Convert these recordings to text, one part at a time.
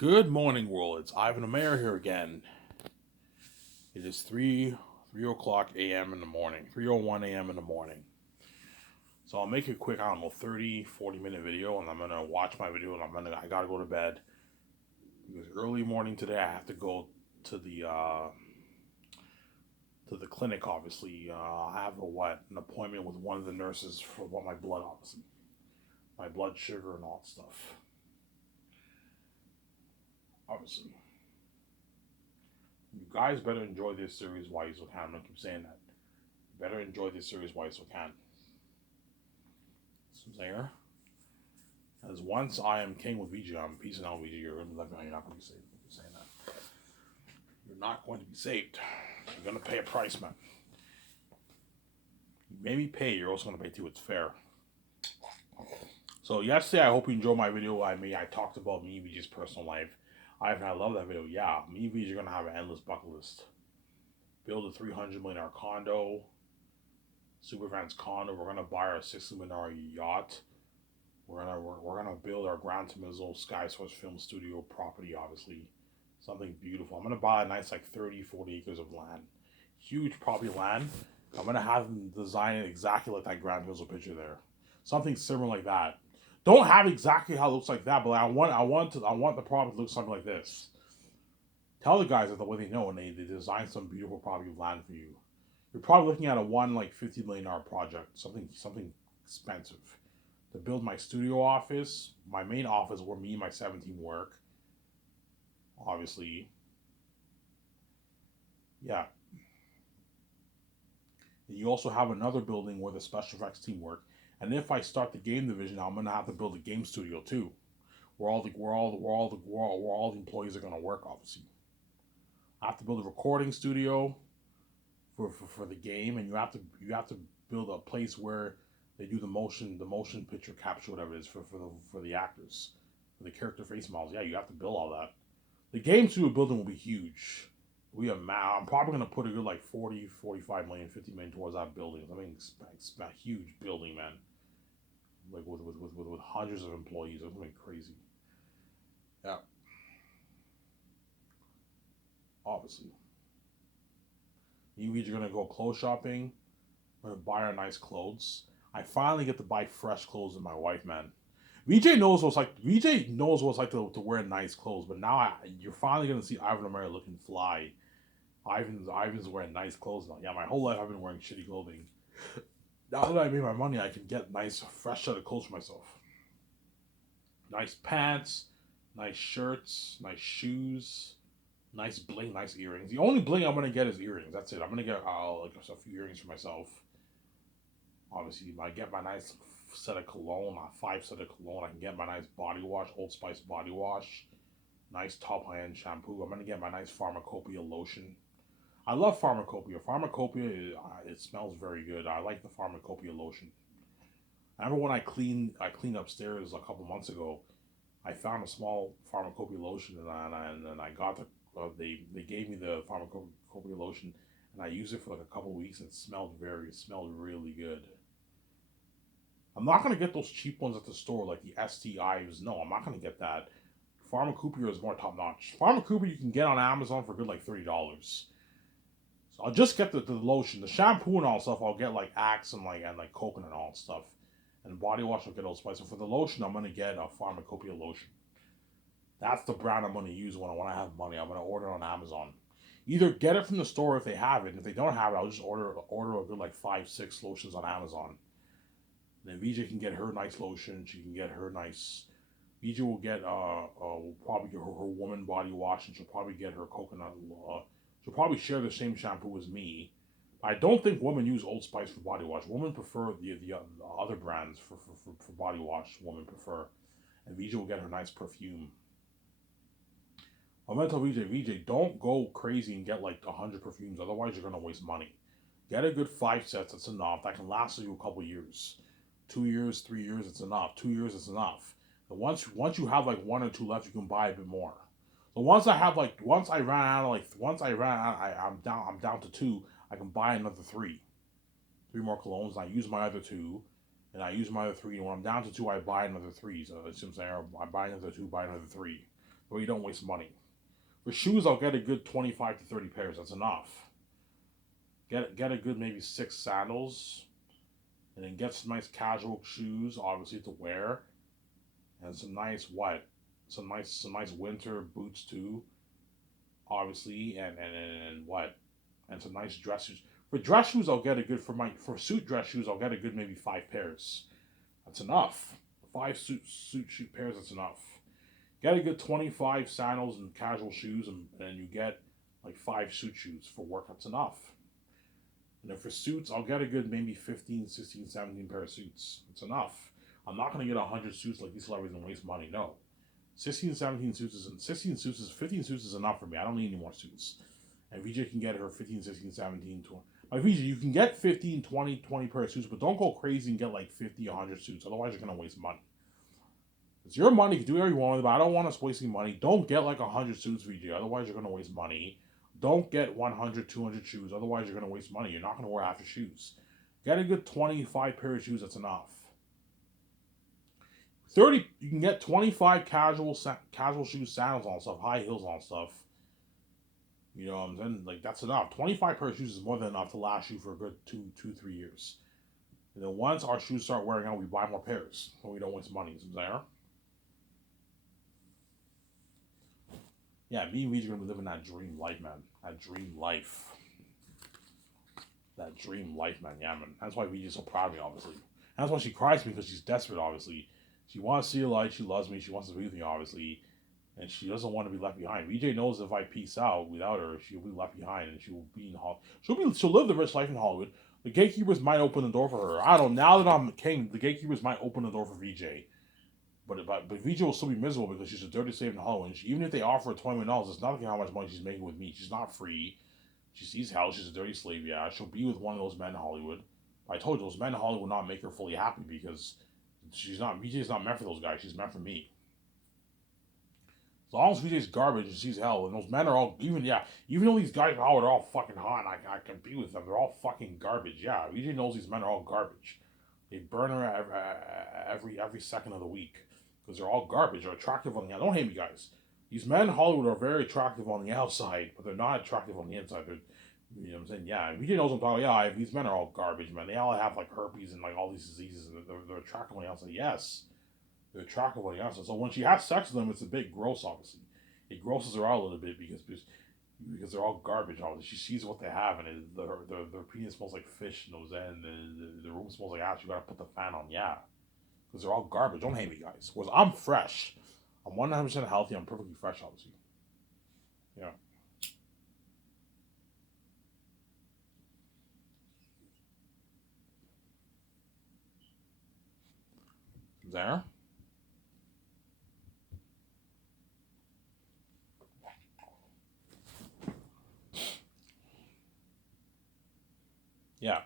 Good morning, world. It's Ivan the Mayor here again. It is 3 o'clock a.m. in the morning, 3:01 a.m. in the morning. So I'll make it quick, I don't know, 30, 40 minute video, and I'm gonna watch my video, and I gotta go to bed because early morning today I have to go to the clinic. Obviously, I have an appointment with one of the nurses for my blood, obviously, my blood sugar and all that stuff. Obviously, you guys better enjoy this series while you still can. I'm gonna keep saying that. Better enjoy this series while you still can. There. As once I am king with VG, I'm peacing out VG. You're not going to be saved. I'm saying that. You're not going to be saved. You're going to pay a price, man. You made me pay. You're also going to pay too. It's fair. So yesterday, I hope you enjoyed my video. I talked about me and VG's personal life. I love that video. Yeah, me and VG are going to have an endless bucket list. Build a $300 million condo. Superfans condo. We're going to buy our $60 million yacht. We're gonna build our Gran Turismo Sky Source Film Studio property, obviously. Something beautiful. I'm gonna buy a nice 30, 40 acres of land. Huge property land. I'm gonna have them design it exactly like that Gran Turismo picture there. Something similar like that. Don't have exactly how it looks like that, but I want the property to look something like this. Tell the guys that the way they know, and they design some beautiful property of land for you. You're probably looking at a $50 million project, something expensive. To build my studio office, my main office where me and my 17 work. Obviously. Yeah. And you also have another building where the special effects team work. And if I start the game division, I'm gonna have to build a game studio too. Where all the employees are gonna work, obviously. I have to build a recording studio for the game, and you have to build a place where they do the motion picture capture, whatever it is for the actors, for the character face models. Yeah, you have to build all that. The game studio building will be huge. I'm probably gonna put a good 40, 45 million, 50 million towards that building. I mean, it's a huge building, man. Like with hundreds of employees, it's gonna be crazy. Yeah, obviously. You either gonna go clothes shopping, or buy her nice clothes. I finally get to buy fresh clothes with my wife, man. VJ knows what's like. VJ knows what's like to wear nice clothes, but now you're finally gonna see Ivan Amaya looking fly. Ivan's wearing nice clothes now. Yeah, my whole life I've been wearing shitty clothing. Now that I made my money, I can get nice, fresh set of clothes for myself. Nice pants, nice shirts, nice shoes, nice bling, nice earrings. The only bling I'm gonna get is earrings. That's it. I'm gonna get a few earrings for myself. Obviously, I get my nice set of cologne, 5 set of cologne. I can get my nice body wash, Old Spice body wash, nice top high-end shampoo. I'm gonna get my nice Pharmacopoeia lotion. I love Pharmacopoeia. Pharmacopoeia, it smells very good. I like the Pharmacopoeia lotion. I remember when I cleaned upstairs a couple months ago. I found a small Pharmacopoeia lotion, and I got they gave me the Pharmacopoeia lotion, and I used it for a couple weeks, and it smelled really good. I'm not gonna get those cheap ones at the store like the STIs. No, I'm not gonna get that. Pharmacopoeia is more top notch. Pharmacopoeia you can get on Amazon for good $30. So I'll just get the lotion, the shampoo and all stuff. I'll get Axe and coconut and all stuff, and body wash I'll get Old Spice. So for the lotion, I'm gonna get a Pharmacopoeia lotion. That's the brand I'm gonna use when I have money. I'm gonna order it on Amazon. Either get it from the store if they have it. And if they don't have it, I'll just order a good 5, 6 lotions on Amazon. Then VJ can get her nice lotion. She can get her nice. VJ will get will probably get her woman body wash, and she'll probably get her coconut. She'll probably share the same shampoo as me. I don't think women use Old Spice for body wash. Women prefer the other brands for body wash. Women prefer, and VJ will get her nice perfume. I'm gonna tell VJ, don't go crazy and get 100 perfumes. Otherwise, you're gonna waste money. Get a good 5 sets. That's enough. That can last you a couple years. 2 years, 3 years, it's enough. 2 years, it's enough. But once you have 1 or 2 left, you can buy a bit more. So I'm down to 2. I can buy another 3 more colognes. And I use my other 2, and I use my other 3. And when I'm down to 2, I buy another 3. So it's what I'm saying. I buy another 2, buy another 3. where you don't waste money. For shoes, I'll get a good 25 to 30 pairs. That's enough. Get a good maybe 6 sandals, and then get some nice casual shoes, obviously to wear, and some nice winter boots too, obviously, and what, and some nice dress shoes. For dress shoes, I'll get a good for suit dress shoes. I'll get a good maybe 5 pairs. That's enough. 5 suit shoe pairs. That's enough. Get a good 25 sandals and casual shoes, and you get like 5 suit shoes for work. That's enough. And then for suits, I'll get a good maybe 15, 16, 17 pair of suits. It's enough. I'm not going to get 100 suits like these celebrities and waste money. No. 16, 17 suits is 16 suits is 15 suits is enough for me. I don't need any more suits. And VJ can get her 15, 16, 17, 20. Like VJ, you can get 15, 20 pair of suits, but don't go crazy and get like 50, 100 suits. Otherwise, you're going to waste money. It's your money. You can do whatever you want with it, but I don't want us wasting money. Don't get like 100 suits, VJ. Otherwise, you're going to waste money. Don't get 100, 200 shoes. Otherwise, you're going to waste money. You're not going to wear half your shoes. Get a good 25 pair of shoes. That's enough. 30, you can get 25 casual shoes, sandals on stuff, high heels on stuff. You know what I'm saying? Like, that's enough. 25 pair of shoes is more than enough to last you for a good 3 years. And then once our shoes start wearing out, we buy more pairs. So we don't waste money. Is there? Yeah, me and Weezy are going to be living that dream life, man. That dream life. That dream life, man. Yeah, man. That's why Weezy's so proud of me, obviously. And that's why she cries to me, because she's desperate, obviously. She wants to see the light. She loves me. She wants to be with me, obviously. And she doesn't want to be left behind. VJ knows if I peace out without her, she'll be left behind, and she will be in Hollywood. She'll live the rich life in Hollywood. The gatekeepers might open the door for her. I don't know. Now that I'm king, the gatekeepers might open the door for VJ. But VJ will still be miserable because she's a dirty slave in Hollywood. Even if they offer her $20 million, it's nothing how much money she's making with me. She's not free. She sees hell. She's a dirty slave. Yeah, she'll be with one of those men in Hollywood. I told you, those men in Hollywood will not make her fully happy, because VJ's not meant for those guys. She's meant for me. As long as VJ's garbage and sees hell, and those men are all, even though these guys in Hollywood are all fucking hot, and I can be with them, they're all fucking garbage. Yeah, VJ knows these men are all garbage. They burn her every second of the week, because they're all garbage. They're attractive on the outside. Don't hate me, guys. These men in Hollywood are very attractive on the outside, but they're not attractive on the inside. You know what I'm saying? Yeah, VJ knows what I'm talking about. Yeah, these men are all garbage, man. They all have like herpes and like all these diseases, and they're attractive on the outside. Yes, they're attractive on the outside. So when she has sex with them, it's a bit gross, obviously. It grosses her out a little bit because they're all garbage. Obviously, she sees what they have, and their penis smells like fish, and the room smells like ass. You gotta put the fan on, yeah, because they're all garbage. Don't hate me, guys. Whereas I'm fresh. I'm 100% healthy. I'm perfectly fresh, obviously. Yeah. There. Yeah.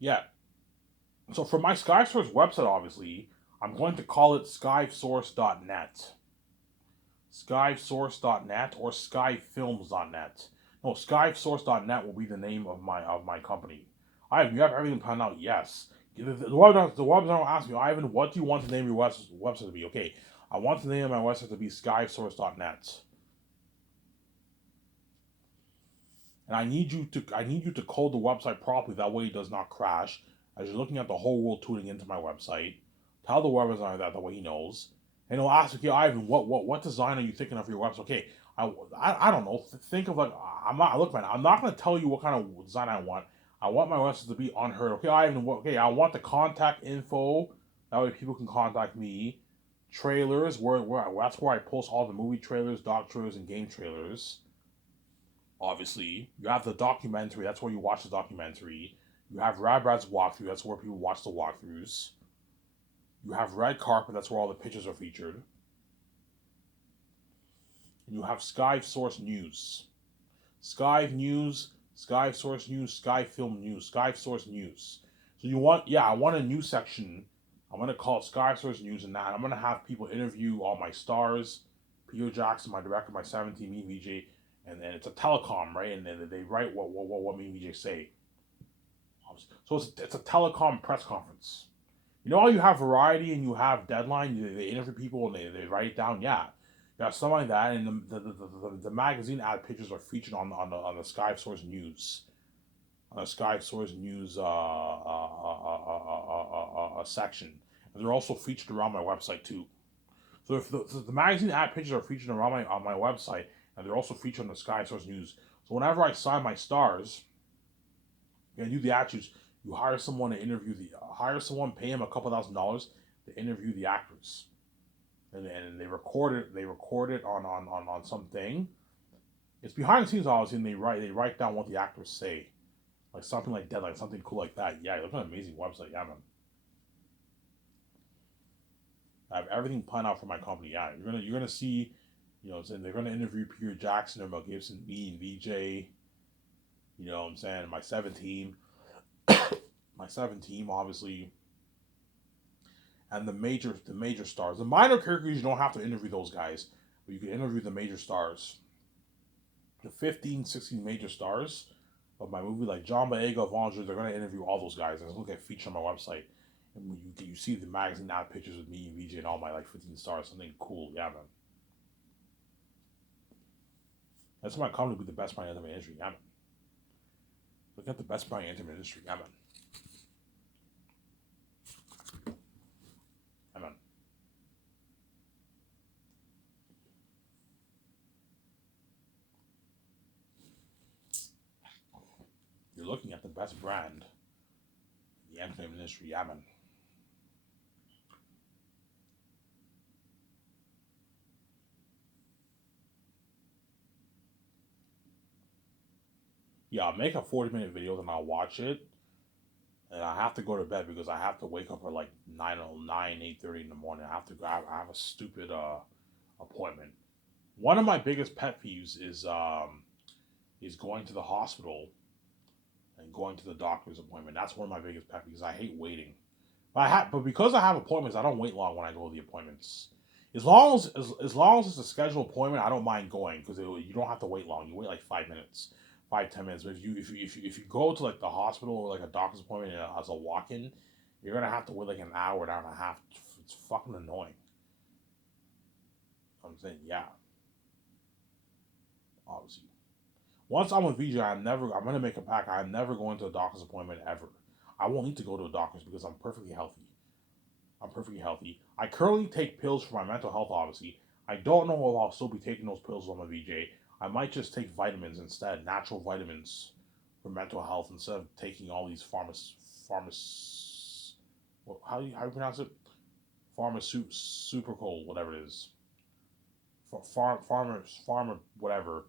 Yeah. So for my SkySource website, obviously, I'm going to call it skysource.net. Skysource.net or skyfilms.net. No, skysource.net will be the name of my company. You have everything planned out, yes. The website will ask me, Ivan, what do you want the name of your website to be? Okay, I want the name of my website to be skysource.net. And I need you to code the website properly. That way it does not crash. As you're looking at the whole world tuning into my website, tell the web designer that way he knows. And he'll ask, okay, Ivan, what design are you thinking of for your website? Okay, I don't know. Think of like, I'm not going to tell you what kind of design I want. I want my website to be unheard. Okay, Ivan, I want the contact info. That way people can contact me. Trailers, that's where I post all the movie trailers, doc trailers, and game trailers. Obviously, you have the documentary. That's where you watch the documentary. You have Radbrad's walkthrough. That's where people watch the walkthroughs. You have Red Carpet. That's where all the pictures are featured. And you have Sky Source News. Sky News, Sky Source News, Sky Film News, Sky Source News. So I want a news section. I'm going to call it Sky Source News, and that I'm going to have people interview all my stars. P.O. Jackson, my director, my 17, me, VJ, and then it's a telecom, right? And then they write what me and VJ say. So it's a telecom press conference. You know how you have variety and you have deadline. They interview people and they write it down. Yeah, yeah, something like that. And the magazine ad pictures are featured on the Sky Source News, on the Sky Source News section. And they're also featured around my website too. So if the magazine ad pictures are featured around on my website, and they're also featured on the Sky Source News. So whenever I sign my stars, and do the actors, you hire someone to interview hire someone, pay him $2,000 to interview the actors, and they record it. They record it on something. It's behind the scenes obviously, and they write down what the actors say, like something like Deadline, something cool like that. Yeah, it's an amazing website. Yeah, man. I have everything planned out for my company. Yeah, you're gonna see, they're gonna interview Peter Jackson or Mel Gibson, me and VJ. You know what I'm saying? My seven team, obviously, and the major stars. The minor characters, you don't have to interview those guys, but you can interview the major stars. The 15, 16 major stars of my movie, like John Boyega, Vondre, they're gonna interview all those guys, and it's gonna get featured on my website. And when you see the magazine ad pictures with me and VJ and all my like 15 stars, something cool, yeah, man. That's my company will be the best brand in the industry, yeah, man. Look at the best brand in the industry, yeah, man. Yeah, man. You're looking at the best brand in the entertainment industry, yeah, man. Yeah, I'll make a 40-minute video, then I'll watch it, and I have to go to bed because I have to wake up at like 8:30 in the morning. I have a stupid appointment. One of my biggest pet peeves is going to the hospital and going to the doctor's appointment. That's one of my biggest pet peeves. I hate waiting. But because I have appointments, I don't wait long when I go to the appointments. As long as it's a scheduled appointment, I don't mind going because you don't have to wait long. You wait like 5 minutes, 5-10 minutes. But if you go to like the hospital or like a doctor's appointment as a walk-in, you're gonna have to wait like an hour and a half. It's fucking annoying. I'm saying, yeah, obviously. Once I'm with VJ, I'm gonna make a pact. I'm never going to a doctor's appointment ever. I won't need to go to a doctor's because I'm perfectly healthy. I'm perfectly healthy. I currently take pills for my mental health, obviously. I don't know if I'll still be taking those pills on my VJ. I might just take vitamins instead, natural vitamins for mental health instead of taking all these how do you pronounce it? Pharmaceutical, whatever it is. Farmer, whatever,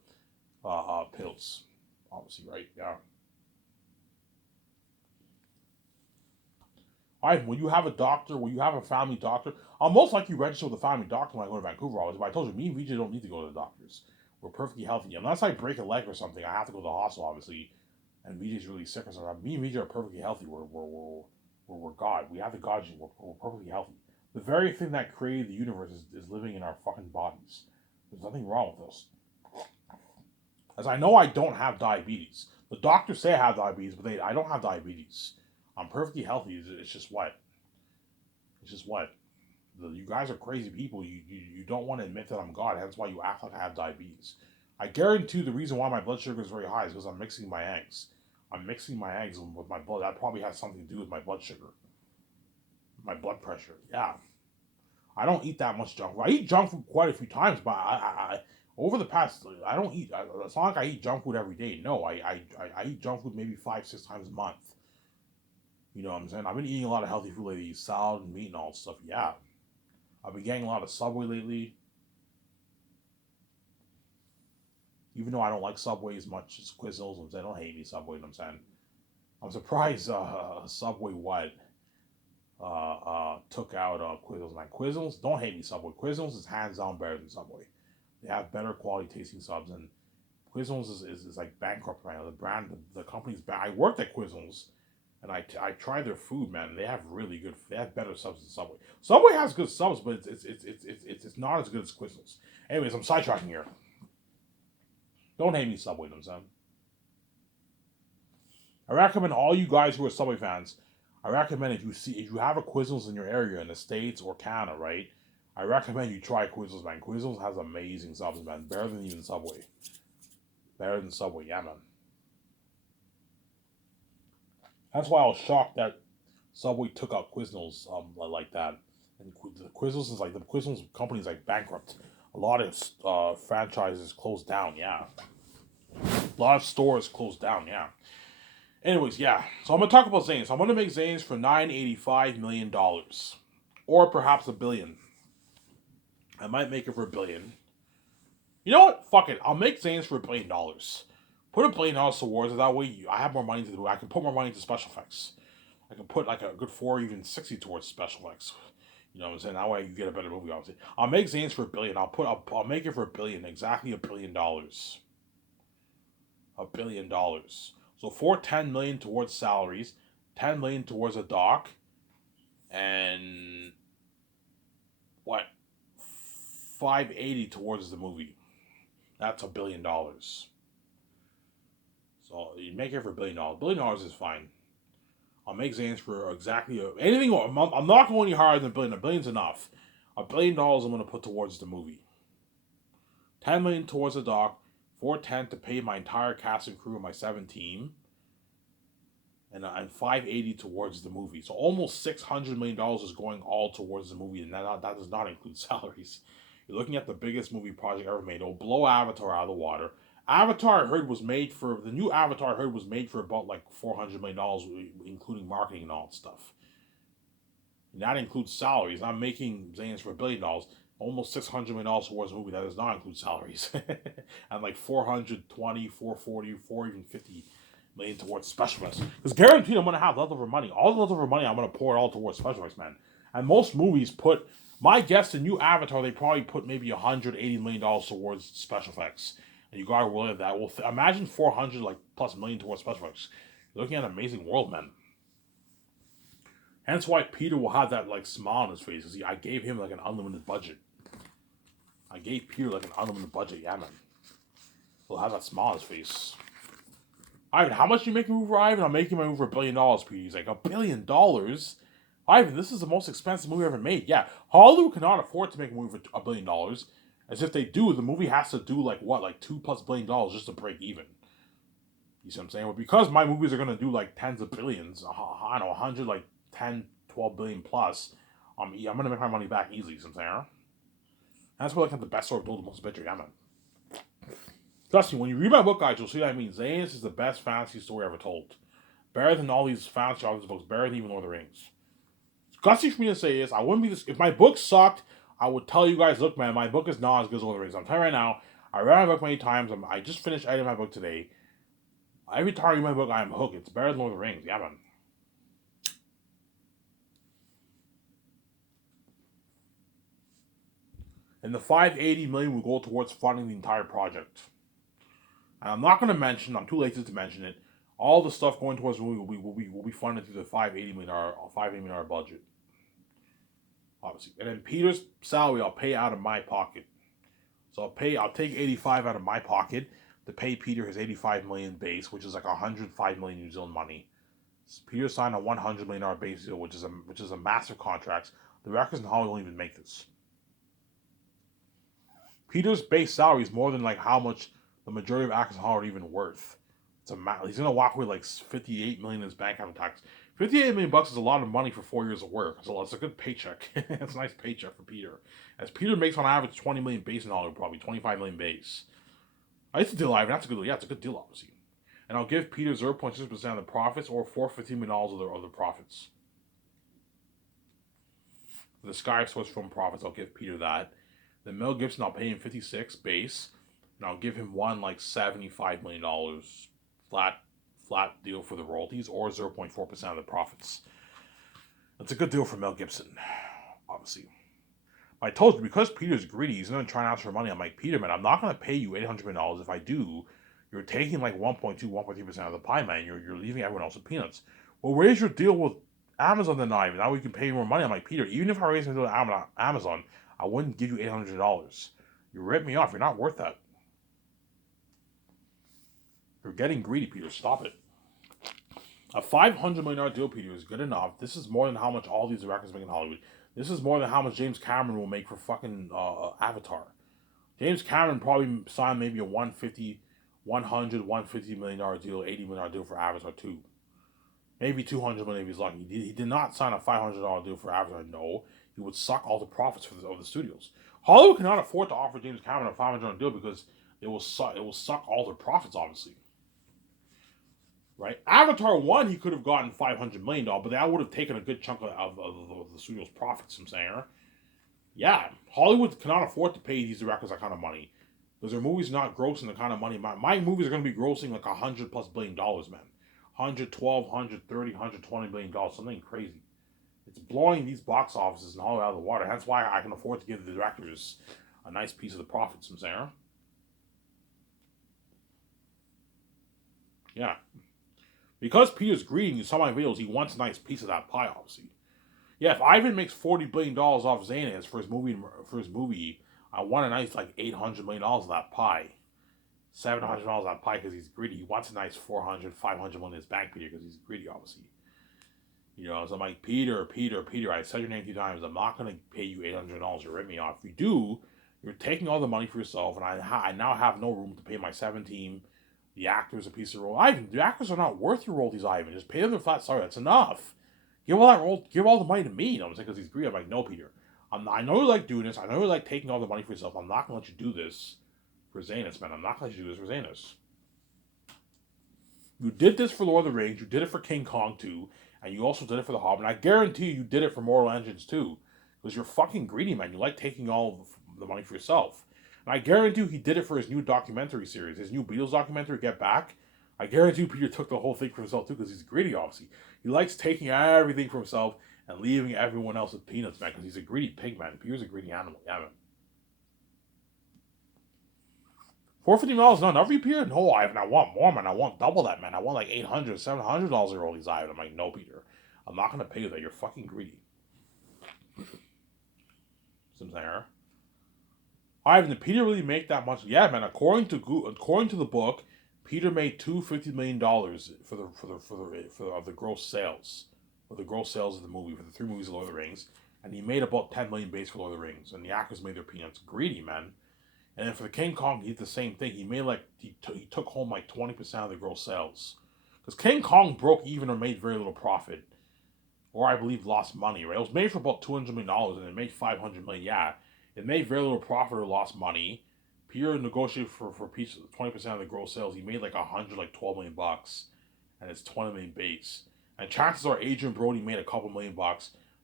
pills. Obviously, right? Yeah. When you have a doctor, when you have a family doctor, I'll most likely register with a family doctor when I go to Vancouver. Always, but I told you, me and VJ don't need to go to the doctors. We're perfectly healthy. Unless I break a leg or something, I have to go to the hospital, obviously. And VJ's really sick or something. Me and VJ are perfectly healthy. We're God. We have the God gene. We're perfectly healthy. The very thing that created the universe is living in our fucking bodies. There's nothing wrong with us. As I know, I don't have diabetes. The doctors say I have diabetes, but I don't have diabetes. I'm perfectly healthy. It's just what? It's just what? You guys are crazy people. You don't want to admit that I'm God. That's why you act like I have diabetes. I guarantee the reason why my blood sugar is very high is because I'm mixing my eggs. I'm mixing my eggs with my blood. That probably has something to do with my blood sugar, my blood pressure. Yeah, I don't eat that much junk food. I eat junk food quite a few times, but over the past, I don't eat. It's not like I eat junk food every day. No, I eat junk food maybe 5, 6 times a month. You know what I'm saying? I've been eating a lot of healthy food lately, salad and meat and all that stuff. Yeah, I've been getting a lot of Subway lately, even though I don't like Subway as much as Quiznos. I'm saying, don't hate me, Subway. You know what I'm saying, I'm surprised Subway took out Quiznos. Like Quiznos, don't hate me, Subway. Quiznos is hands down better than Subway. They have better quality tasting subs, and Quiznos is like bankrupt right now. The brand, the company's bad. I worked at Quiznos, and I tried their food, man. They have really good. They have better subs than Subway. Subway has good subs, but it's not as good as Quiznos. Anyways, I'm sidetracking here. Don't hate me, Subway. You know what I'm saying? I recommend all you guys who are Subway fans. I recommend if you have a Quiznos in your area in the States or Canada, right? I recommend you try Quiznos, man. Quiznos has amazing subs, man. Better than even Subway. Better than Subway, yeah, man. That's why I was shocked that Subway took out Quiznos like that. And the Quiznos is like the Quiznos company is like bankrupt. A lot of franchises closed down. Yeah, a lot of stores closed down. Yeah. Anyways, yeah. So I'm gonna talk about Zanes. I'm gonna make Zanes for $985 million, or perhaps $1 billion. I might make it for $1 billion. You know what? Fuck it. I'll make Zanes for $1 billion. Put $1 billion towards it. That way, I have more money to do. I can put more money into special effects. I can put like a good 4, even 60 towards special effects. You know what I'm saying? That way you get a better movie, obviously. I'll make Zanes for $1 billion. I'll make it for $1 billion. Exactly $1 billion. $1 billion. So 410 million towards salaries, 10 million towards a doc, and what 580 towards the movie. That's $1 billion. So you make it for $1 billion. $1 billion is fine. I'll make Zanes for exactly anything. I'm not going any higher than $1 billion. $1 billion's enough. $1 billion I'm going to put towards the movie. 10 million towards the doc. 410 to pay my entire cast and crew of my 7 team. And 580 towards the movie. So almost $600 million is going all towards the movie, and that does not include salaries. You're looking at the biggest movie project ever made. It'll blow Avatar out of the water. Avatar, I heard, was made for the new Avatar. I heard was made for about like $400 million, including marketing and all that stuff. And that includes salaries. I'm making Zanes for $1 billion. Almost $600 million towards the movie. That does not include salaries. And like 420, 440, 450 million towards special effects. Because guaranteed I'm gonna have leftover money. All the leftover money I'm gonna pour it all towards special effects, man. And most movies put, my guess, the new Avatar, they probably put maybe $180 million towards special effects. And you gotta worry that. Well, imagine 400 like plus million towards special effects. You're looking at an amazing world, man. Hence why Peter will have that like smile on his face. Because I gave him like an unlimited budget. I gave Peter like an unlimited budget, yeah, man. He'll have that smile on his face. Ivan, how much do you make a movie for Ivan? I'm making my movie for $1 billion, Peter. He's like, $1 billion? Ivan, this is the most expensive movie ever made. Yeah, Hollywood cannot afford to make a movie for $1 billion. As if they do, the movie has to do like what, like $2+ billion just to break even. You see what I'm saying? But because my movies are gonna do like tens of billions, I don't know, 100, like 10, 12 billion plus, yeah, I'm gonna make my money back easily. You see what I'm saying? That's what like the best story told the most picture, yeah, man. Trust me, when you read my book, guys, you'll see what I mean. Zanes is the best fantasy story ever told. Better than all these fantasy authors' books. Better than even Lord of the Rings. It's gutsy for me to say this. I wouldn't be this. If my book sucked, I would tell you guys, look, man, my book is not as good as Lord of the Rings. I'm telling you right now. I read my book many times. I just finished editing my book today. Every time I read my book, I am hooked. It's better than Lord of the Rings. Yeah, man. And the 580 million will go towards funding the entire project. And I'm not going to mention. I'm too lazy to mention it. All the stuff going towards the movie will be funded through the $580 million budget, obviously. And then Peter's salary, I'll pay out of my pocket. So I'll take 85 out of my pocket to pay Peter his 85 million base, which is like 105 million New Zealand money. So Peter signed a $100 million base deal, which is a massive contract. The records in Hollywood won't even make this. Peter's base salary is more than like how much the majority of actors in Hollywood are even worth. He's gonna walk away like 58 million in his bank after tax. 58 million bucks is a lot of money for 4 years of work. So it's a good paycheck. It's a nice paycheck for Peter. As Peter makes on average 20 million base in Hollywood, probably 25 million base. It's a deal, Ivan. That's a good deal. Yeah, it's a good deal, obviously. And I'll give Peter 0.6% of the profits or $415 million of the profits. The Sky Source film profits, I'll give Peter that. Then Mel Gibson, I'll pay him 56 base, and I'll give him $75 million flat deal for the royalties or 0.4% of the profits. That's a good deal for Mel Gibson, obviously. I told you, because Peter's greedy, he's going to try and ask for money. I'm like, Peter, man, I'm not going to pay you $800 million. If I do, you're taking like 1.3% of the pie, man. You're leaving everyone else with peanuts. Well, raise your deal with Amazon then, Ivan. Now we can pay you more money. I'm like, Peter, even if I raise my deal with Amazon, I wouldn't give you $800. You rip me off. You're not worth that. You're getting greedy, Peter. Stop it. A $500 million deal, Peter, is good enough. This is more than how much all these directors make in Hollywood. This is more than how much James Cameron will make for fucking Avatar. James Cameron probably signed maybe a 150, 100, $150 million deal, $80 million deal for Avatar 2. Maybe 200 million if he's lucky. He did not sign a $500 deal for Avatar. No, he would suck all the profits of the studios. Hollywood cannot afford to offer James Cameron a $500 deal because it will suck all their profits, obviously. Right? Avatar 1, he could have gotten $500 million, but that would have taken a good chunk of the studio's profits, I'm saying. Yeah, Hollywood cannot afford to pay these directors that kind of money because their movies are not grossing the kind of money. My movies are going to be grossing like $100+ billion, man. 112, 130, $120 billion, something crazy. It's blowing these box offices and all out of the water. That's why I can afford to give the directors a nice piece of the profits, I'm saying. Yeah. Because Peter's greedy in some of my videos, he wants a nice piece of that pie, obviously. Yeah, if Ivan makes $40 billion off Xanax for his movie, I want a nice like $800 million of that pie. $700 of that pie because he's greedy. He wants a nice 400, 500 million in his bank, Peter, because he's greedy, obviously. You know, so I'm like, Peter, I said your name 2 times. I'm not going to pay you $800 to rip me off. If you do, you're taking all the money for yourself, and I now have no room to pay my 7 team, the actors a piece of role. Ivan, the actors are not worth your royalties, Ivan. Just pay them their flat salary. That's enough. Give all the money to me. You know what I'm saying? Because he's greedy. I'm like, no, Peter. I know you like doing this. I know you like taking all the money for yourself. I'm not going to let you do this for Zanus, man. I'm not going to let you do this for Zanus. You did this for Lord of the Rings. You did it for King Kong 2. And you also did it for The Hobbit. And I guarantee you did it for Mortal Engines too. Because you're fucking greedy, man. You like taking all the money for yourself. And I guarantee you he did it for his new documentary series. His new Beatles documentary, Get Back. I guarantee you Peter took the whole thing for himself too because he's greedy, obviously. He likes taking everything for himself and leaving everyone else with peanuts, man, because he's a greedy pig, man. Peter's a greedy animal. Yeah, man. $450 not enough for you, Peter? No, Ivan, I want more, man. I want double that, man. I want like $800, $700 a roll these Ivan. I'm like, no, Peter. I'm not going to pay you that. You're fucking greedy. Some there. Ivan, did Peter really make that much? Yeah, man. According to the book, Peter made $250 million for the gross sales, for the gross sales of the movie for the 3 movies of Lord of the Rings, and he made about $10 million base for Lord of the Rings, and the actors made their peanuts. Greedy, man. And then for the King Kong, he did the same thing. He made he took home like 20% of the gross sales, because King Kong broke even or made very little profit, or I believe lost money. Right? It was made for about $200 million, and it made $500 million. Yeah, it made very little profit or lost money. Peter negotiated for 20% of the gross sales. He made like $12 million, and it's 20 million base. And chances are Adrian Brody made a couple $1 million.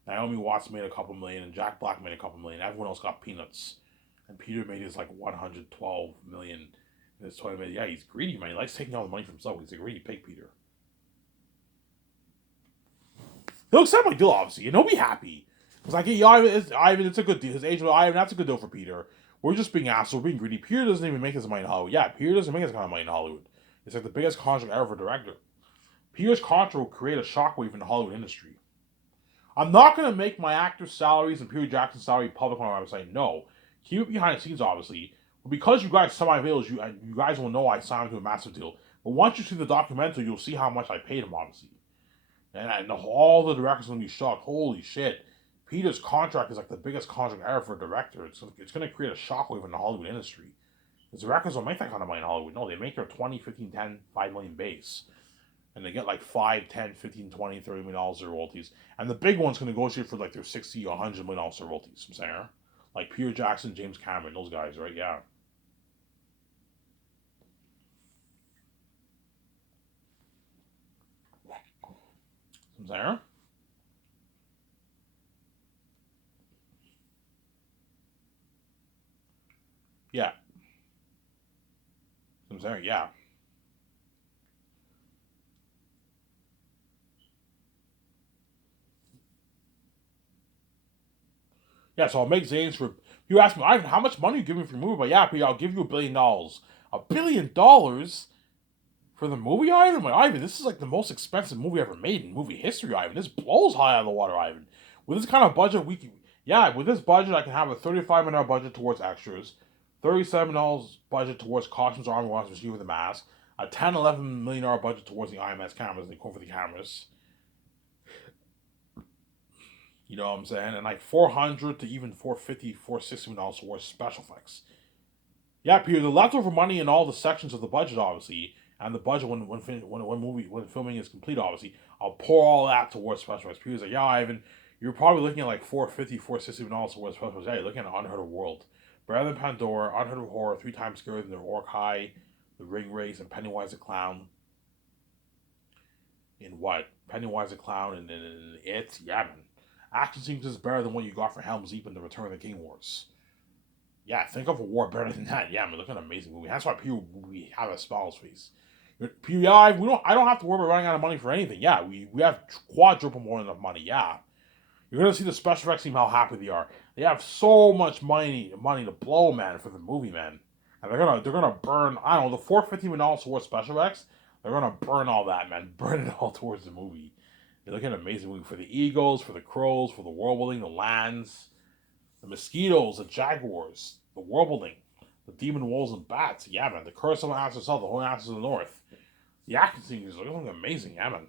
Naomi Watts made a couple million, and Jack Black made a couple million. Everyone else got peanuts. And Peter made his like 112 million and his 20 million. Yeah, he's greedy, man. He likes taking all the money for himself. He's a greedy pig, Peter. He'll accept my deal, obviously, and he'll be happy. Because like, yeah, Ivan, it's a good deal. His agent, Ivan, that's a good deal for Peter. We're just being assholes, we're being greedy. Peter doesn't even make his money in Hollywood. Yeah, Peter doesn't make his kind of money in Hollywood. It's like the biggest contract ever for a director. Peter's contract will create a shockwave in the Hollywood industry. I'm not going to make my actors' salaries and Peter Jackson's salary public on my website. No. Keep it behind the scenes, obviously. But because you guys saw my videos, you guys will know I signed to a massive deal. But once you see the documentary, you'll see how much I paid him, obviously. And all the directors are going to be shocked. Holy shit. Peter's contract is like the biggest contract ever for a director. It's going to create a shockwave in the Hollywood industry. Because directors don't make that kind of money in Hollywood. No, they make their 20, 15, 10, 5 million base. And they get like 5, 10, 15, 20, $30 million of royalties. And the big ones can negotiate for like their 60 or $100 million of royalties. I'm saying, like Peter Jackson, James Cameron, those guys, right? Yeah. I'm saying? Yeah. I'm saying, yeah. Yeah, so I'll make Zane's for. You ask me, Ivan, how much money are you giving me for your movie? But yeah, Peter, I'll give you $1 billion. $1 billion for the movie, Ivan? Like, Ivan, this is like the most expensive movie ever made in movie history, Ivan. This blows high out of the water, Ivan. With this kind of budget, we can. Yeah, with this budget, I can have a $35 million budget towards extras, $37 budget towards costumes, armor, weapons, receiver, the mask. a $10-11 million budget towards the IMAX cameras and they cover the cameras. You know what I'm saying? And like 400 to even 450, 460 dollars towards special effects. Yeah, Peter, the leftover money in all the sections of the budget, obviously, and the budget when filming is complete, obviously, I'll pour all that towards special effects. Peter's like, yeah, Ivan, you're probably looking at like 450, 460 dollars towards special effects. Yeah, you're looking at Unheard of World, better than Pandora, Unheard of Horror, 3 times scarier than the Orc High, the Ring Race, and Pennywise the Clown. In what? Pennywise the Clown and It? Yeah, man. Action seems is better than what you got for Helm's Deep and the Return of the King Wars. Yeah, think of a war better than that. Yeah, I mean, look at an amazing movie. That's why we have a smile face. Yeah, we don't. I don't have to worry about running out of money for anything. Yeah, we have quadruple more than enough money. Yeah, you're gonna see the special effects team how happy they are. They have so much money to blow, man, for the movie, man. And they're gonna burn. I don't know, the $450 towards special effects. They're gonna burn all that, man. Burn it all towards the movie. You're looking at an amazing movie for the eagles, for the crows, for the whirlwinding, the lands, the mosquitoes, the jaguars, the whirlwinding, the demon wolves and bats. Yeah, man. The curse of the Ashes South, the holy Ashes of the North. The action scenes are looking amazing. Yeah, man.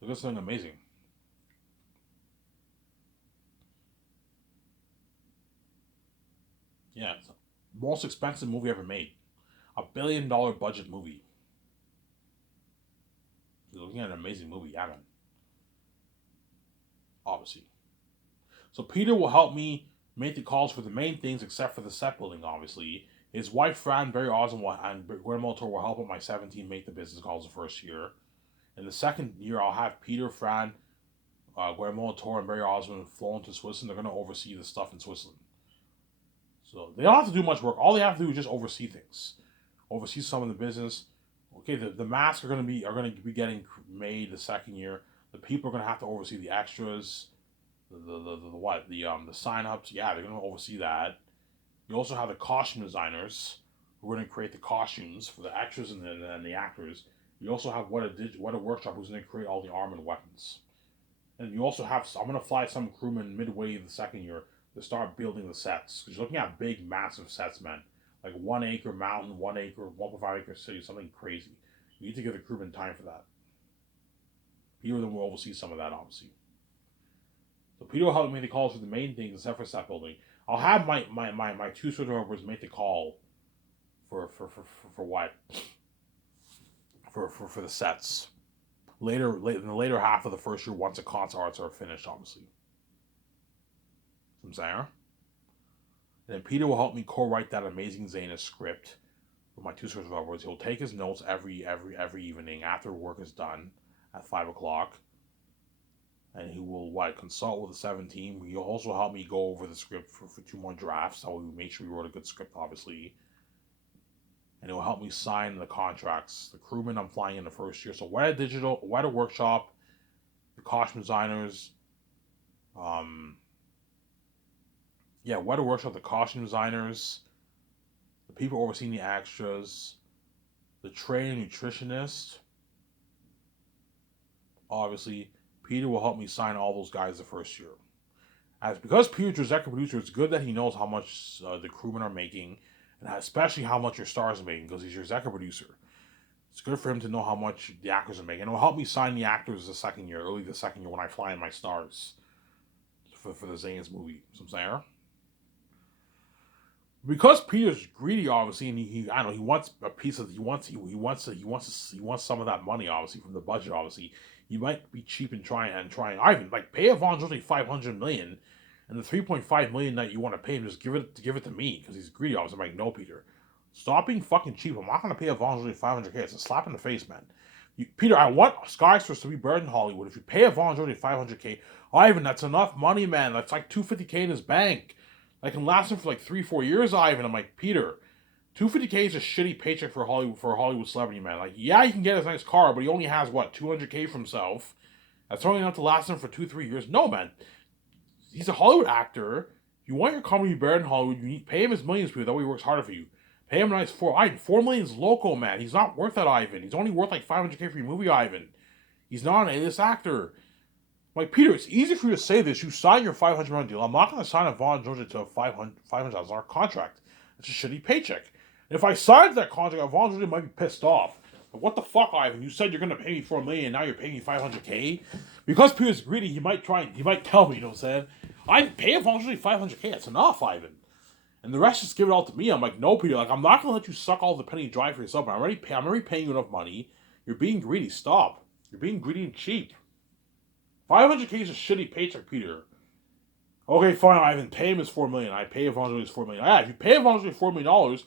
Look at something amazing. Yeah, it's the most expensive movie ever made. $1 billion budget movie. You're looking at an amazing movie. Yeah, man. Obviously. So Peter will help me make the calls for the main things except for the set building, obviously. His wife, Fran, Barry Osmond, and Guillermo del Toro will help out my 17 make the business calls the first year. In the second year, I'll have Peter, Fran, Guillermo del Toro, and Barry Osmond flown to Switzerland. They're going to oversee the stuff in Switzerland. So they don't have to do much work. All they have to do is just oversee things. Oversee some of the business. Okay, the masks are going to be getting made the second year. The people are going to have to oversee the extras. The sign ups, yeah, they're gonna oversee that. You also have the costume designers who are gonna create the costumes for the extras and the actors. You also have what a workshop who's gonna create all the arm and weapons. And you also have I'm gonna fly some crewmen midway the second year to start building the sets because you're looking at big, massive sets, man. Like 1 acre mountain, 1 acre, 1.5 acre city, something crazy. You need to give the crewmen time for that. Peter then will oversee some of that, obviously. So Peter will help me make the calls for the main things except for set building. I'll have my two cinematographers make the call for what? For the sets. Later in the later half of the first year once the concept arts are finished, obviously. I'm saying? And then Peter will help me co-write that amazing Zana script with my two cinematographers. He'll take his notes every evening after work is done at 5 o'clock. And he will consult with the 17. He'll also help me go over the script for 2 more drafts. So we make sure we wrote a good script, obviously. And it will help me sign the contracts. The crewmen I'm flying in the first year. So Weta Workshop, the costume designers, Weta Workshop, the costume designers, the people overseeing the extras, the trainer nutritionist, obviously. Peter will help me sign all those guys the first year. Because Peter's your executive producer, it's good that he knows how much the crewmen are making, and especially how much your stars are making, because he's your executive producer. It's good for him to know how much the actors are making. And it will help me sign the actors early the second year when I fly in my stars for the Zane's movie. So I'm saying, because Peter's greedy, obviously, and he wants a piece of he wants some of that money, obviously, from the budget, obviously. You might be cheap and trying. Ivan, like, pay Yvonne Jolie $500 million, and the $3.5 million that you want to pay him, just give it to me because he's greedy. I'm like, no, Peter, stop being fucking cheap. I'm not gonna pay Yvonne Jolie $500K. It's a slap in the face, man. Peter, I want skyscrapers to be buried in Hollywood. If you pay Yvonne Jolie $500K, Ivan, that's enough money, man. That's like $250K in his bank. That can last him for like 3-4 years, Ivan. I'm like, Peter, $250K is a shitty paycheck for a Hollywood celebrity, man. Like, yeah, he can get his nice car, but he only has what, $200K for himself. That's only enough to last him for 2-3 years. No, man, he's a Hollywood actor. You want your comedy to be buried in Hollywood? You need pay him his millions, Peter. That way he works harder for you. Pay him a nice $4 million is local, man. He's not worth that, Ivan. He's only worth like $500K for your movie, Ivan. He's not an A-list actor. Like, Peter, it's easy for you to say this. You sign your $500 million deal. I'm not going to sign a Yvonne Jolie to a $500,000 contract. It's a shitty paycheck. And if I signed that contract, Evangeline might be pissed off. But what the fuck, Ivan? You said you're gonna pay me $4 million, and now you're paying me $500K. Because Peter's greedy, he might tell me. You know what I'm saying? I pay Evangeline $500K. That's enough, Ivan. And the rest just give it all to me. I'm like, no, Peter. Like, I'm not gonna let you suck all the penny dry for yourself. I'm already paying you enough money. You're being greedy. Stop. You're being greedy and cheap. $500K is a shitty paycheck, Peter. Okay, fine, Ivan. Pay him his $4 million. I pay Evangeline his $4 million. Yeah, if you pay Evangeline $4 million,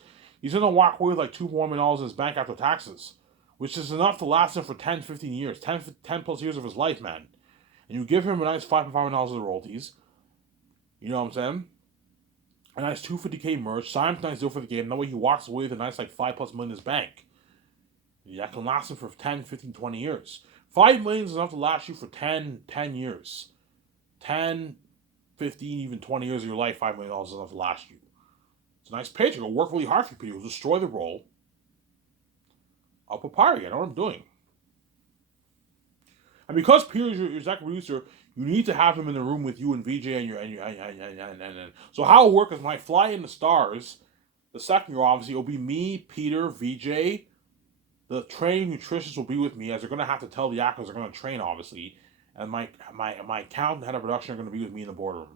he's gonna walk away with like $2 million in his bank after taxes, which is enough to last him for 10, 15 years, 10 plus years of his life, man. And you give him a nice $5 million of the royalties. You know what I'm saying? A nice $250K merch. Sign him a nice deal for the game. That way he walks away with a nice like $5+ million in his bank. That can last him for 10, 15, 20 years. $5 million is enough to last you for 10 years. 10, 15, even 20 years of your life, $5 million is enough to last you. It's a nice paycheck. It'll work really hard for people. It'll destroy the role. I'll put Pyrie. I know what I'm doing. And because Peter is your executive producer, you need to have him in the room with you and VJ and so how it'll work is when I fly in the stars, the second year obviously it'll be me, Peter, VJ. The training nutritionists will be with me as they're gonna have to tell the actors they're gonna train obviously, and my accountant head of production are gonna be with me in the boardroom.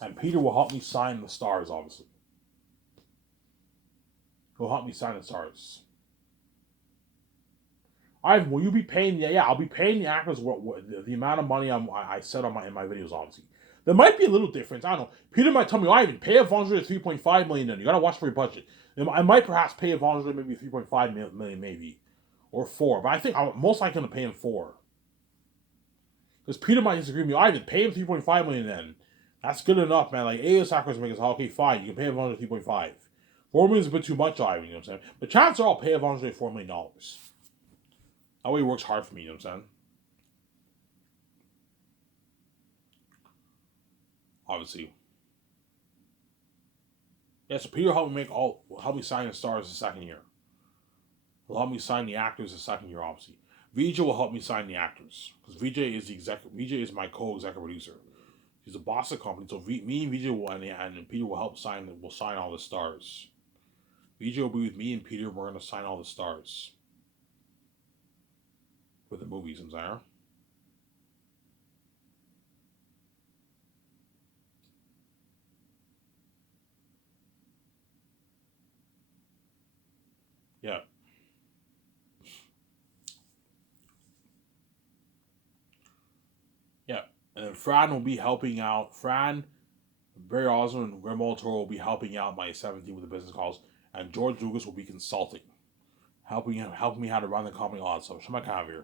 And Peter will help me sign the stars obviously. He'll help me sign the stars. Ivan, will you be paying? Yeah, I'll be paying the actors the amount of money I said in my videos. Obviously, there might be a little difference. I don't know. Peter might tell me, Ivan, pay Evangeline $3.5 million. Then you gotta watch for your budget. I might perhaps pay Evangeline maybe $3.5 million, maybe, or $4. But I think I'm most likely gonna pay him $4. Because Peter might disagree with me. Ivan, pay him $3.5 million. Then that's good enough, man. Like A.S. actors make us okay, fine. You can pay Evangeline $3.5. $4 million is a bit too much, Ivan. You know what I'm saying? But chances are I'll pay Evangeline $4 million. That way it works hard for me, you know what I'm saying? Obviously. Yeah, so Peter helped me sign the stars the second year. He'll help me sign the actors the second year, obviously. VJ will help me sign the actors. Because VJ is my co-executive producer. He's the boss of the company. So me and VJ will and Peter will help sign all the stars. VJ will be with me and Peter, we're gonna sign all the stars. For the movies, I'm sorry. Yeah. Yeah. And then Fran will be helping out. Fran, Barry Osmond, and Guillermo Toro will be helping out my 17 with the business calls. And George Lucas will be consulting. Helping me how to run the company, all that stuff. Shema Kavir.